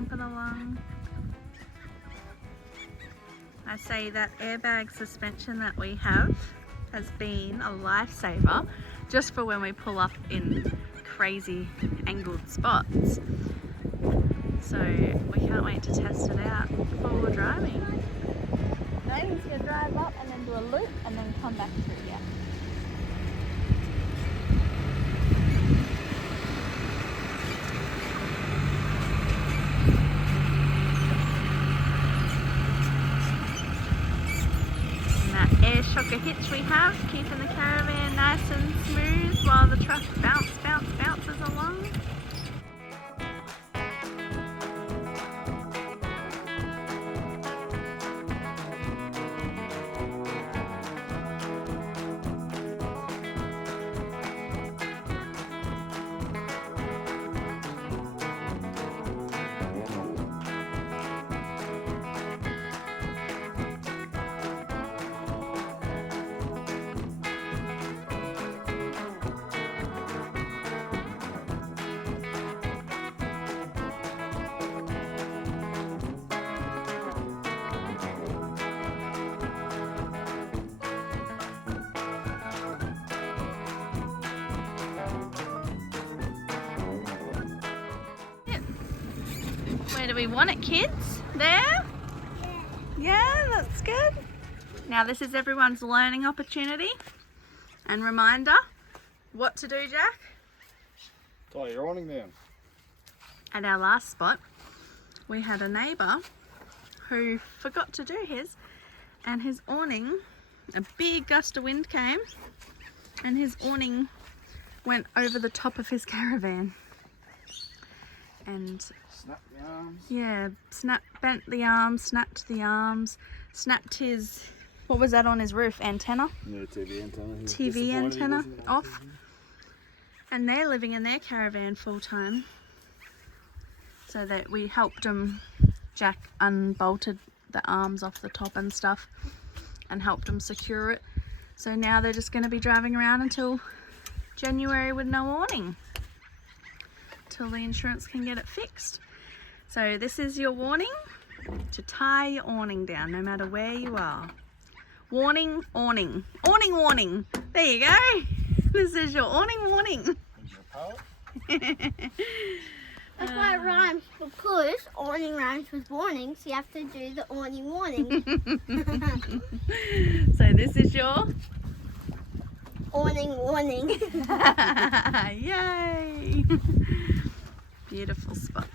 bumping along. I say that airbag suspension that we have has been a lifesaver just for when we pull up in crazy angled spots. So we can't wait to test it out before we're driving. Aiden's going to drive up and then do a loop and then come back through here. Air shocker hitch we have, keeping the caravan nice and smooth while the truck bounces along. Where do we want it, kids? There? Yeah, that's good. Now this is everyone's learning opportunity and reminder. What to do, Jack? Tie your awning down. At our last spot, we had a neighbour who forgot to do his, and his awning, a big gust of wind came and his awning went over the top of his caravan. And snap the arms. Yeah, bent the arms, snapped the arms, snapped his, what was that on his roof? Antenna? Yeah, TV antenna. TV antenna off. And they're living in their caravan full time. So that we helped them, Jack unbolted the arms off the top and stuff and helped them secure it. So now they're just going to be driving around until January with no awning. Till the insurance can get it fixed. So this is your warning to tie your awning down no matter where you are. Warning, awning. Awning warning. There you go. This is your awning warning. That's why it rhymes, because awning rhymes with warning, so you have to do the awning warning. So this is your awning warning. Yay! Beautiful spot.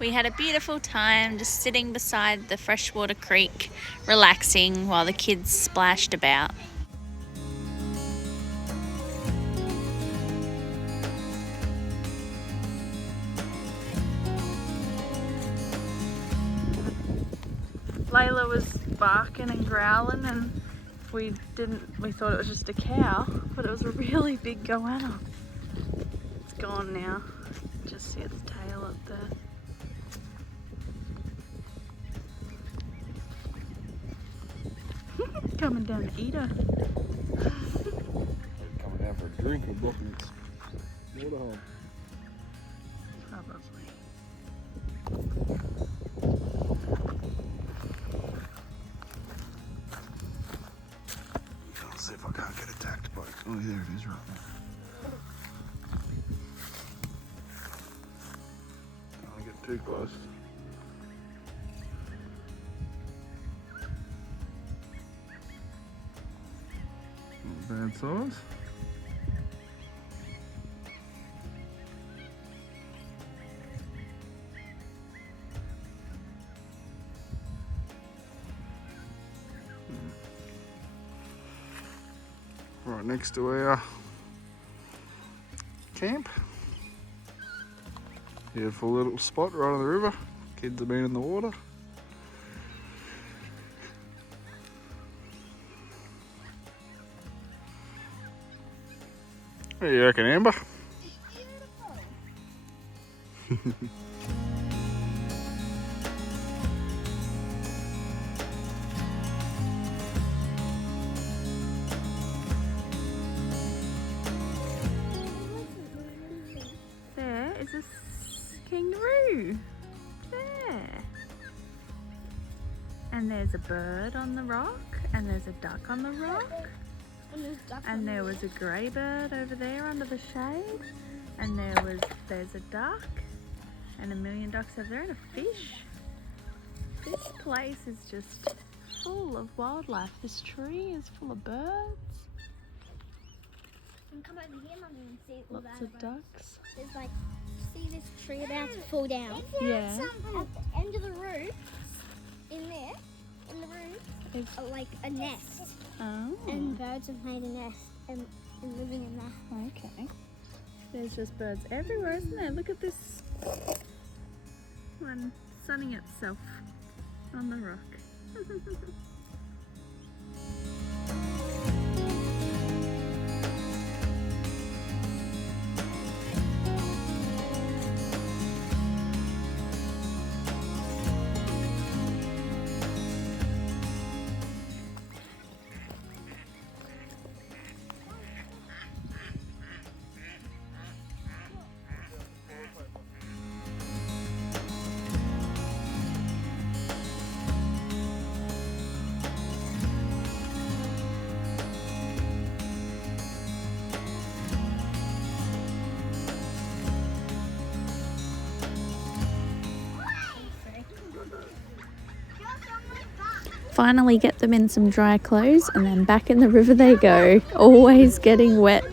We had a beautiful time just sitting beside the freshwater creek, relaxing while the kids splashed about. Layla was barking and growling, and we thought it was just a cow, but it was a really big goanna. It's gone now. Just see its tail up there. Coming down to eat her. Coming down for a drink or blocking its water hole. Probably. I'll see if I can't get attacked by it. Oh, there it is right there. Don't want to get too close. Bad size. Right next to our camp. Beautiful little spot right on the river. Kids have been in the water. What do you reckon, Amber? It's beautiful. There is a kangaroo. There. And there's a bird on the rock, and there's a duck on the rock, and there was a grey bird over there under the shade, and there's a duck, and a million ducks over there, and a fish. This place is just full of wildlife. This tree is full of birds. And come over here, Mummy, and see all Lots that. of ducks. There's like, see this tree about to fall down? Yeah. At the end of the roof, in there, in the roof, Is like a nest. oh. And birds have made a nest and living in there. Okay. There's just birds everywhere, isn't there? Look at this one sunning itself on the rock. Finally get them in some dry clothes and then back in the river they go, always getting wet.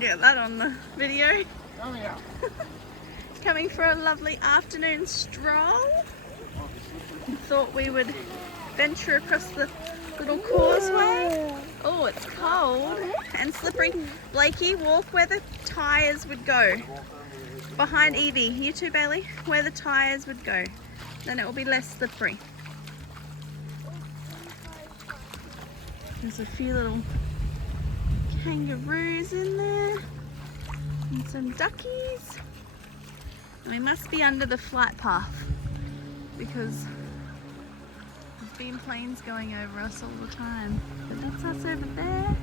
Get that on the video. Oh yeah. Coming for a lovely afternoon stroll. Thought we would venture across the little causeway. Oh, it's cold and slippery. Blakey, walk where the tyres would go. Behind Evie. You too, Bailey. Where the tyres would go. Then it will be less slippery. There's a few little kangaroos in there. And some duckies. And we must be under the flight path because there's been planes going over us all the time. But that's us over there,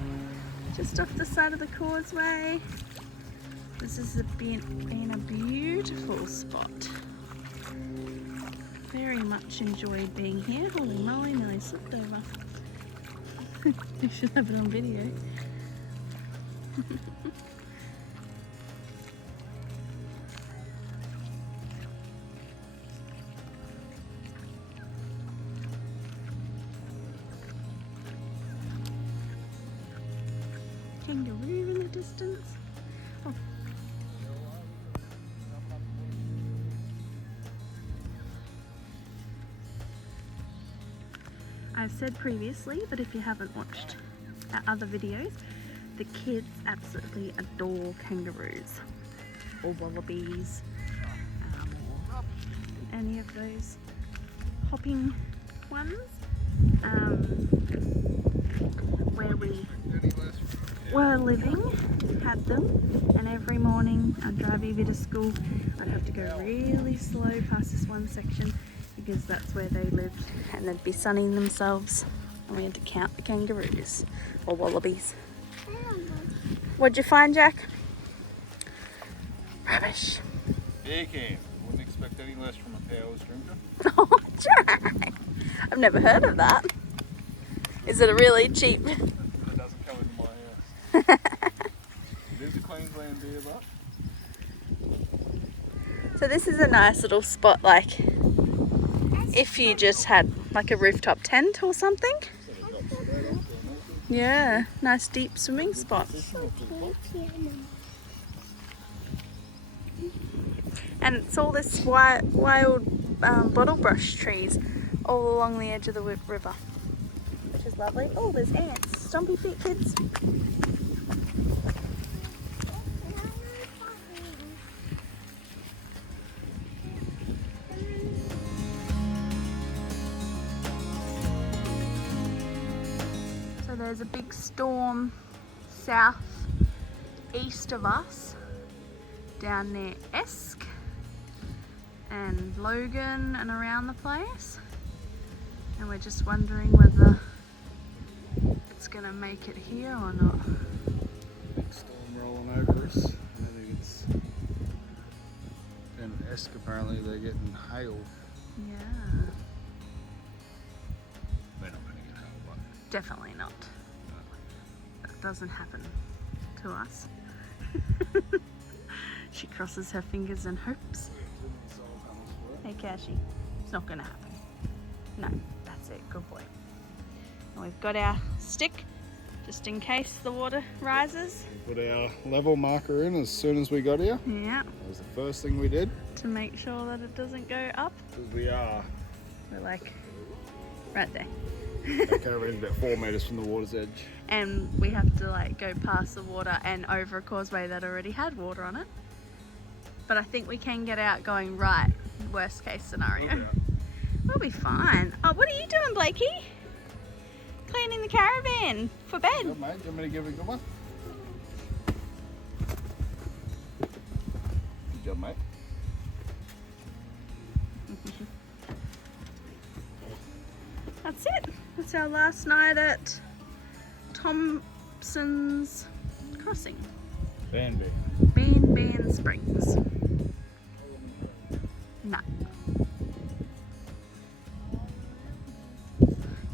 just off the side of the causeway. This has been a beautiful spot. Very much enjoyed being here. Holy moly, nearly slipped over. You should have it on video. Kangaroo in the distance. Oh. I've said previously, but if you haven't watched our other videos, the kids absolutely adore kangaroos or wallabies or any of those hopping ones. Where we were living had them, and every morning I'd drive Evie to school. I'd have to go really slow past this one section because that's where they lived, and they'd be sunning themselves, and we had to count the kangaroos or wallabies. What'd you find, Jack? Rubbish. Beer can. Wouldn't expect any less from a Powers drinker. Oh, Jack! I've never heard of that. Is it a really cheap? It doesn't come into my house. It is a Queensland beer, but So this is a nice little spot, like if you just had like a rooftop tent or something. Yeah, nice deep swimming spot. And it's all this wild bottle brush trees all along the edge of the river, which is lovely. Oh, there's ants. Stompy feet, kids. So there's a big storm south east of us, down near Esk and Logan and around the place, and we're just wondering whether it's gonna make it here or not. big storm rolling over us. I think it's in Esk apparently they're getting hail. Yeah, They're not going to get hail, but definitely not. That doesn't happen to us. She crosses her fingers and hopes. Hey Cashy, it's not gonna happen. No, that's it, good boy. And we've got our stick, just in case the water rises. we put our level marker in as soon as we got here. Yeah, That was the first thing we did. to make sure that it doesn't go up. Because we are. We're like, right there. Our caravan's about 4 metres from the water's edge. And we have to like go past the water and over a causeway that already had water on it. But I think we can get out going right, worst case scenario. We'll be fine. Oh, what are you doing, Blakey? Cleaning the caravan for bed. Good, mate. Do you want me to give it a good one? Good job, mate. That's it. That's our last night at Thompson's Crossing. Banby. Bean Springs. No.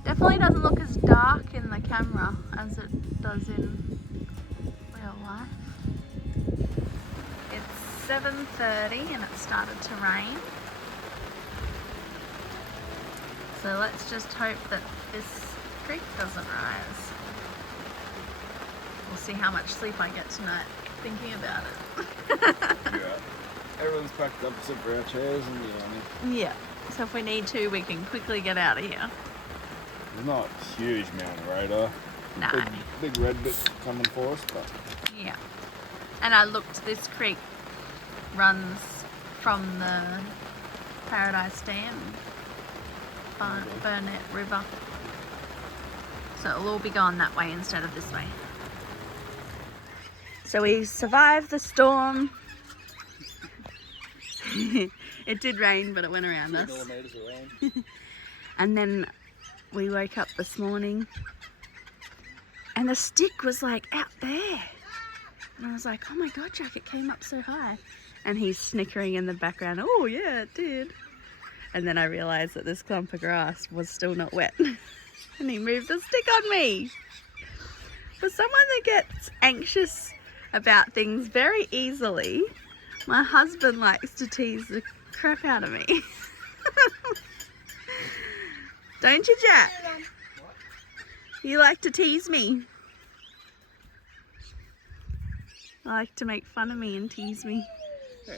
Definitely doesn't look as dark in the camera as it does in real life. It's 7:30 and it started to rain. So let's just hope that this creek doesn't rise. We'll see how much sleep I get tonight thinking about it. Yeah. Everyone's packed up except for our chairs and the awning. Yeah, so if we need to, we can quickly get out of here. There's not a huge amount of radar. No. Big red bit coming for us, but Yeah. And I looked, this creek runs from the Paradise Dam, Burnett River. So it'll all be going that way instead of this way. So we survived the storm. It did rain, but it went around us. millimeters of rain. And then we woke up this morning and the stick was like out there. And I was like, oh my God, Jack, it came up so high. And he's snickering in the background. Oh yeah, it did. And then I realized that this clump of grass was still not wet. And he moved the stick on me. For someone that gets anxious about things very easily, my husband likes to tease the crap out of me. Don't you, Jack? You like to tease me. I like to make fun of me and tease me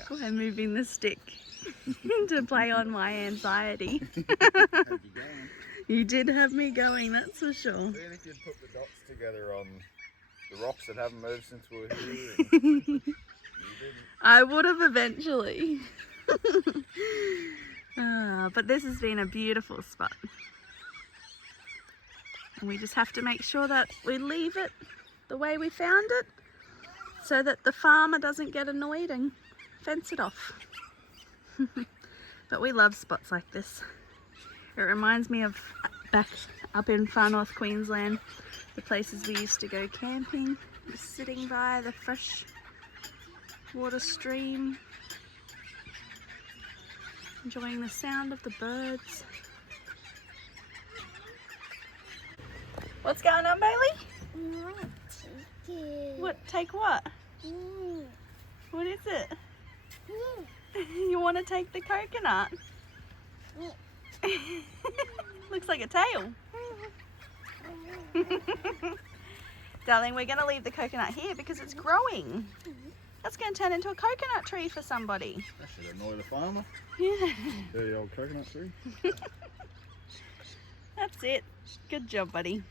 by moving the stick to play on my anxiety. You did have me going, that's for sure. Seeing if you'd put the dots together on the rocks that haven't moved since we were here. And you didn't. I would have eventually. But this has been a beautiful spot. And we just have to make sure that we leave it the way we found it so that the farmer doesn't get annoyed and fence it off. But we love spots like this. It reminds me of back up in far north Queensland, the places we used to go camping, just sitting by the fresh water stream, enjoying the sound of the birds. What's going on, Bailey? What? Take what? What is it? You want to take the coconut? Looks like a tail. Darling, we're going to leave the coconut here because it's growing. That's going to turn into a coconut tree for somebody. That should annoy the farmer. Yeah. Dirty old coconut tree. That's it. Good job, buddy.